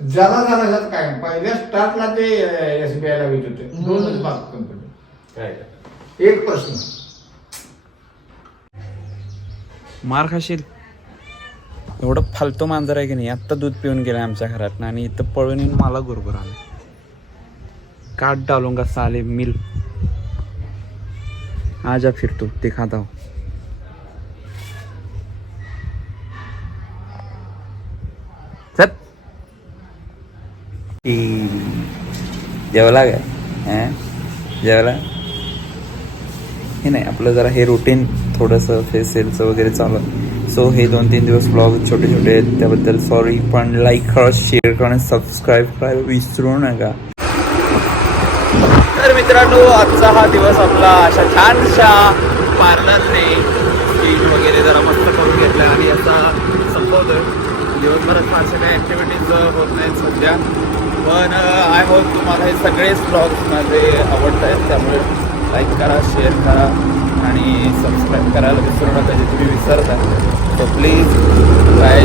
जरा जरा काय पहिल्या स्टार्टला ते SBI ला येत होते 2च भाग कंपनी. काय एक प्रश्न मार खाशील. एवढं फालतू मांजर आहे की नाही. आत्ता दूध पिऊन गेलाय आमच्या घरात आणि इथं पळून येऊन मला गुरगुर आलं. काट डालूंगा साले मिल. आजा फिर तू दिखाता हूं. चल जेवला काय जेवला हे नाही आपलं जरा हे रुटीन थोडंसं फेशियलचं वगैरे चालू. सो हे 2-3 दिवस ब्लॉग छोटे छोटे आहेत त्याबद्दल सॉरी. पण लाईक करा, शेअर करा, सबस्क्राईब करायला विसरू नका. तर मित्रांनो आजचा हा दिवस आपला अशा छानशा पार्लरने स्किन वगैरे जरा मस्त करून घेतला आणि याचा संपवतोय. दिवसभरात फारशा काही ॲक्टिव्हिटीज होत नाहीत सध्या. पण आय होप तुम्हाला हे सगळेच ब्लॉग्स माझे आवडत आहेत. त्यामुळे लाईक करा, शेअर करा आणि सबस्क्राईब करायला विसरू नका जे तुम्ही विसरता. सो प्लीज काय